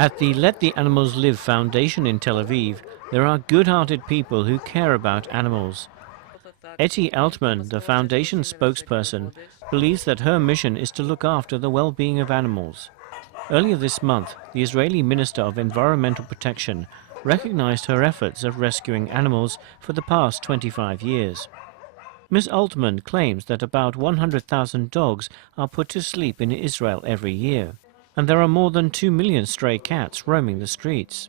At the Let the Animals Live Foundation in Tel Aviv, there are good-hearted people who care about animals. Etty Altman, the foundation's spokesperson, believes that her mission is to look after the well-being of animals. Earlier this month, the Israeli Minister of Environmental Protection recognized her efforts of rescuing animals for the past 25 years. Ms. Altman claims that about 100,000 dogs are put to sleep in Israel every year, and there are more than 2 million stray cats roaming the streets.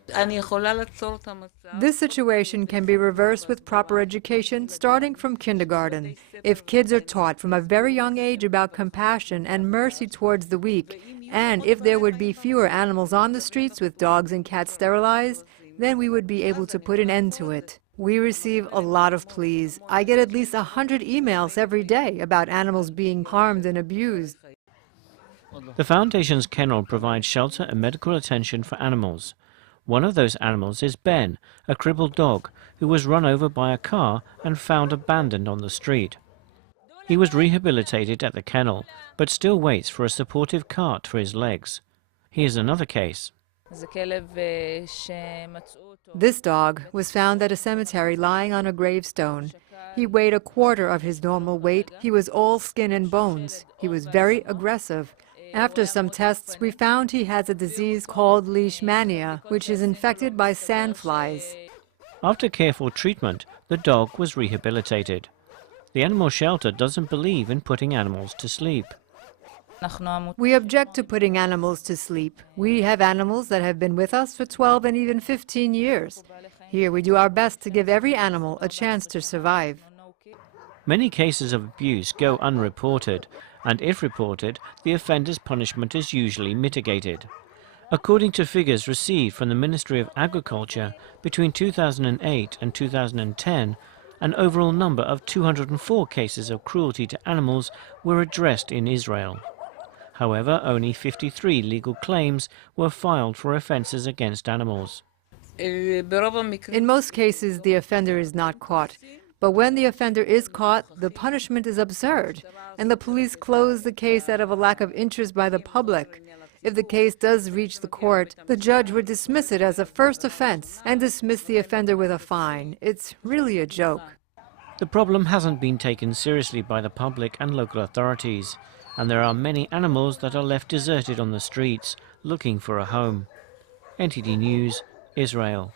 This situation can be reversed with proper education starting from kindergarten. If kids are taught from a very young age about compassion and mercy towards the weak, and if there would be fewer animals on the streets with dogs and cats sterilized, then we would be able to put an end to it. We receive a lot of pleas. I get at least 100 emails every day about animals being harmed and abused. The foundation's kennel provides shelter and medical attention for animals. One of those animals is Ben, a crippled dog who was run over by a car and found abandoned on the street. He was rehabilitated at the kennel, but still waits for a supportive cart for his legs. Here's another case. This dog was found at a cemetery lying on a gravestone. He weighed a quarter of his normal weight. He was all skin and bones. He was very aggressive. After some tests, we found he has a disease called leishmania, which is infected by sandflies. After careful treatment, the dog was rehabilitated. The animal shelter doesn't believe in putting animals to sleep. We object to putting animals to sleep. We have animals that have been with us for 12 and even 15 years. Here we do our best to give every animal a chance to survive. Many cases of abuse go unreported, and if reported, the offender's punishment is usually mitigated. According to figures received from the Ministry of Agriculture, between 2008 and 2010, an overall number of 204 cases of cruelty to animals were addressed in Israel. However, only 53 legal claims were filed for offences against animals. In most cases, the offender is not caught. But when the offender is caught, the punishment is absurd, and the police close the case out of a lack of interest by the public. If the case does reach the court, the judge would dismiss it as a first offense and dismiss the offender with a fine. It's really a joke. The problem hasn't been taken seriously by the public and local authorities, and there are many animals that are left deserted on the streets, looking for a home. NTD News, Israel.